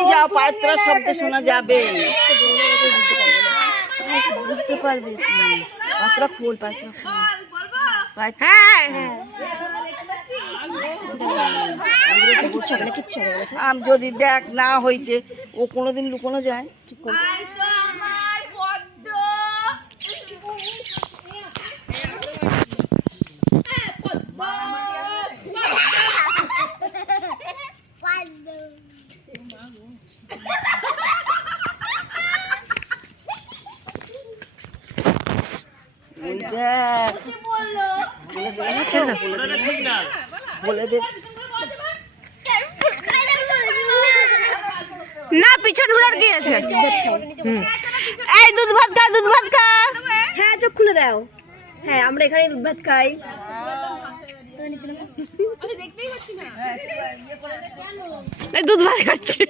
ওই যাও, পায়ের তোলার শব্দ শোনা যাবে। বুঝতে পারবে পাত্রা খোল, পাত্রা খোল। হ্যাঁ যদি দেখ না হয়েছে, ও কোনোদিন লুকোনো যায় কি করবে? বলে দে না, পিছন ঘুরার কি আছে? এই দুধ ভাত খা, দুধ ভাত খা। হ্যাঁ চোখ খুলে দাও। হ্যাঁ আমরা এখানে দুধ ভাত খাই। এই দুধ ভাত খাচ্ছে।